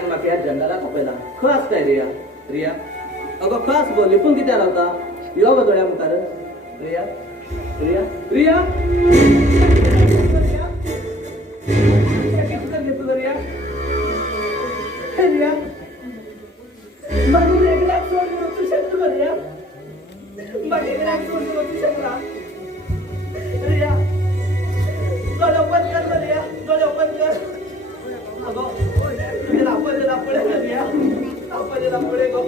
रियान म्हाका ह्या जंगलात आपयला खंय आसताय रिया रिया अगो खंय आस गो लिपून कित्याक रावता यो गो दोळ्या मुखार रिया रिया रिया रिया रिया मागीर एकल्याक सोडून वचूं शकता रिया मागीर एकल्याक सोडून वचूं शकता रिया दोळे ओपन कर रिया दोळे ओपन कर अगो तुझे पडे रिया आपल्याला पुढे गो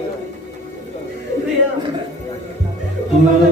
रिया तू मला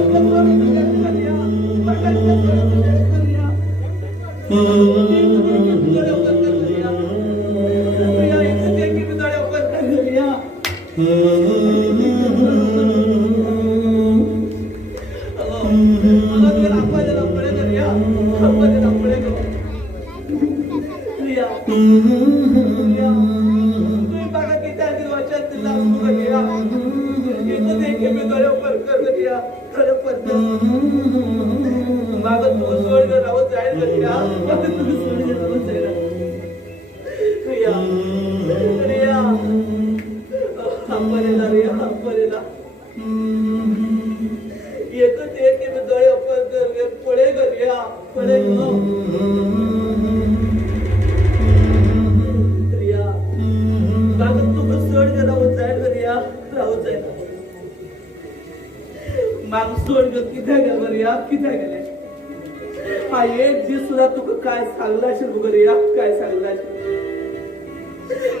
रिया काय सांगला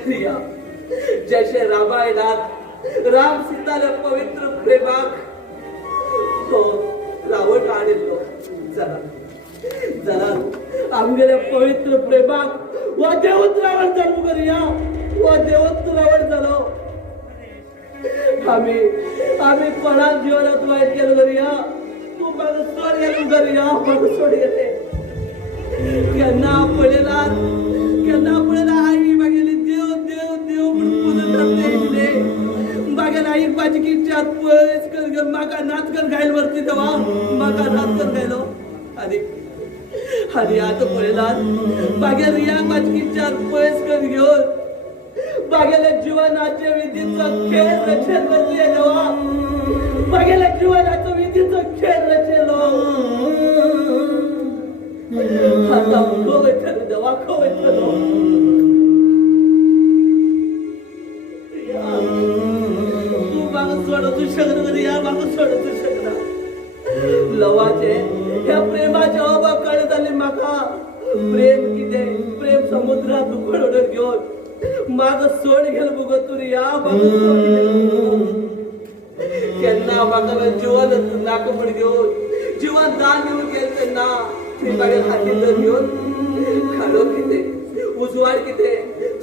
रिया जैसे रामायणात राम सीताला पवित्र प्रेमाक तो रावण आडिल्लो जरा जरा आमगेल्या पवित्र प्रेमाक व देवत रावण जालो रिया व देवत रावण जालो आम्ही कोणाक जीवनात वाईट केलं रिया तू मला सोड गेलो रिया मला सोड गेले केन्ना पळयला आई मागेली देव देव देव म्हणून पूजत मागेला आई माझी की चार पयस कर म्हाका नाच कर गायल वरती देवा म्हाका नाच कर गायलो आनी आतां पळयला मागे रियाक माझी की चार पयस कर घेवन मागेल्या जिवनाचे विधीचो खेळ रचले देवा मागेल्या जीवनाचो विधीचो खेळ रचलो आता खोवयतलो देवा खोवयतलो तू म्हाका सोडूं शकना रिया म्हाका सोडूं शकना लवाचे ह्या प्रेमाचे अभाव कळ्ळें जालें म्हाका प्रेम कितें प्रेम समुद्रात उकडून घेवन म्हाका सोड गेलो मुगो तू रिया म्हाका सोड गेलो केन्ना म्हाका जिवन नाका म्हण घेवन जिवन दान घेवन गेलें तेन्ना मागीर हाती धर घेवन खालो कितें उजवाड कितें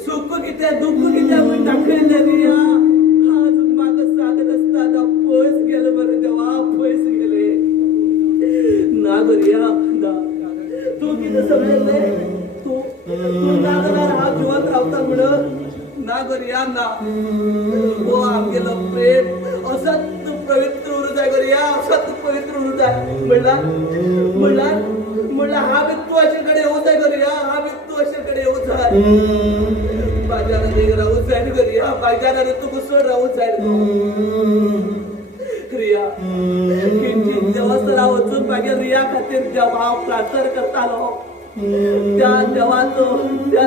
सुख कितें दुःख कितें म्हण दाखयलें रिया आज म्हाका सांगत आसतना पयस गेले बरें देवा पयस गेले ना गो रिया ना तू कितें समजलें तू ना जाल्यार हांव जिवंत रावता म्हणून ना गो रिया ना हो आमगेलो प्रेम असत पवित्र उरूं जाय गो रिया असत पवित्र उरूं जाय म्हणल्यार हांव तू अशे कडेन येवं जाय गो रिया हांव तू अशे कडेन येवं जाय म्हाज्या खातीर रावूं जाय गो रिया म्हाज्या खातीर तुका सोड रावूं जाय रिया किंचित देवस्थाना वचून मागीर रिया खातीर देवा हांव प्रार्थना करतालो त्या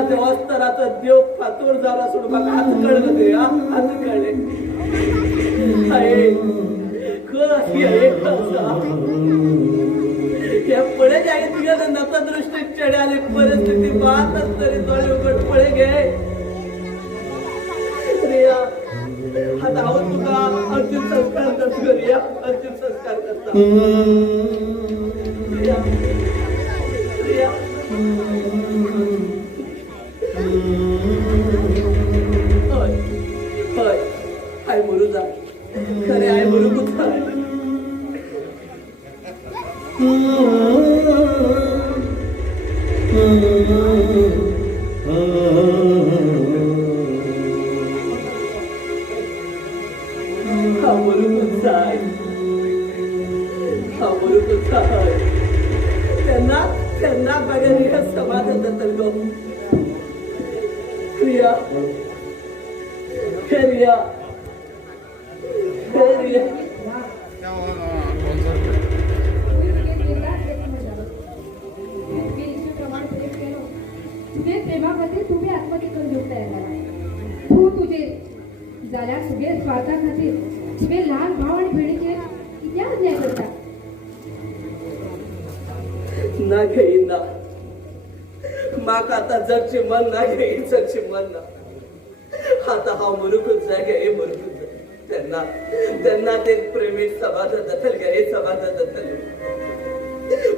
देवस्थानाचो देव फातोर जाला सोड म्हाका आतां कळ्ळें रिया आतां कळ्ळें पळे जाय तुझ्या नतदृष्टी चढाली परिस्थिती पाहत तरी दोळे उघड पळे घे रिया आता हांव तुका अंतिम संस्कार करता रिया अंतिम संस्कार करता रिया रिया हय हय हाय मरू जा खरे हाय मरू कुठं त्यांना बघा समाधान जातलो क्रिया रिया रिया तुझे प्रेमाखातीर तुम्ही आत्महत्या करून घेऊन तयार झाला. तू तुझे जाल्यार तुझे स्वार्था खातीर तुझे लहान भाव आणि भयणीचे कित्याक अन्याय करता. ना घेईना म्हाका आता जगचे मन ना घेईन जगचे मन ना आता हा मरुकूच जाय गे मरुकूच जाय त्यांना त्यांना ते प्रेमीत समाधान जातल गे समाधान जातल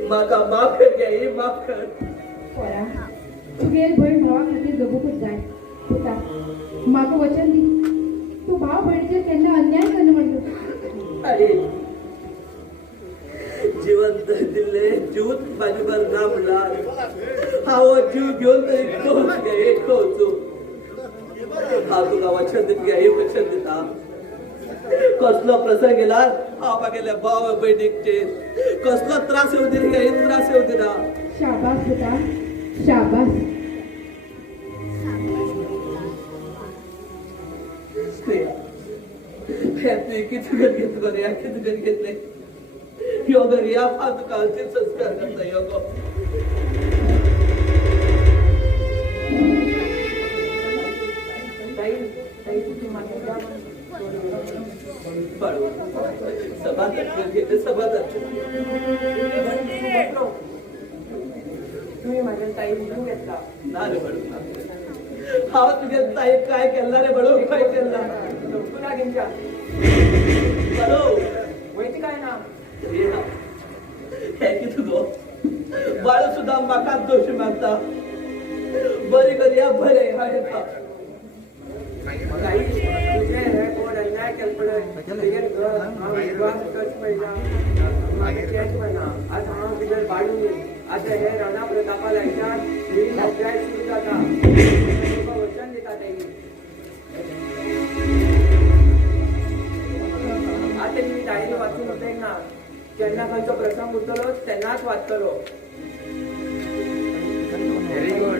म्हाका माफ कर गे माफ कर. पोरा तुगे भयण भावा खातीर जगूकच जाय. पुता म्हाका वचन दी तू भाव भयणीचेर केन्ना अन्याय करना म्हणटा. आई जिवंत दिले जीवत माझ्यावर ना म्हणणार हाव जीव घेऊन तरी कोच गे कोचू हा तुका वचन दित गे वचन दिता. कसलो प्रसंग येला हांव मागेल्या भाव भयणीकचे कसलो त्रास येऊ दिना गे त्रास येऊ दिना. शाबास पुता शाबास. किती घर घेतलो रे किती घर घेतले योग रिया फात कालचे संस्कार करता योग समाधान घेते समाधान. तुम्ही माझ्या ताई उठून घेतला ना रे बडू हाव तुझ्या ताई काय केला रे बडू काय केला तुला घेऊनच्या बडू वैती काय ना रिया हे किती गो बाळू सुद्धा म्हाका दोष मागता बरी करूया बरे हा येता. ताई तुझे हे कोण अन्याय केलं पडे तिगे घर हांव विश्वास करच पडला म्हाका चेंज पडना आज हांव तिगे बाळून येईल. आता हे राणा प्रतापा लायच्यान ही अध्याय सुरू जाता. तुका वचन दिता ताई आता मी डायरी वाचून उठेन ना जेन्ना खंयचो प्रसंग उरतलो तेन्नाच वाचतलो. Very good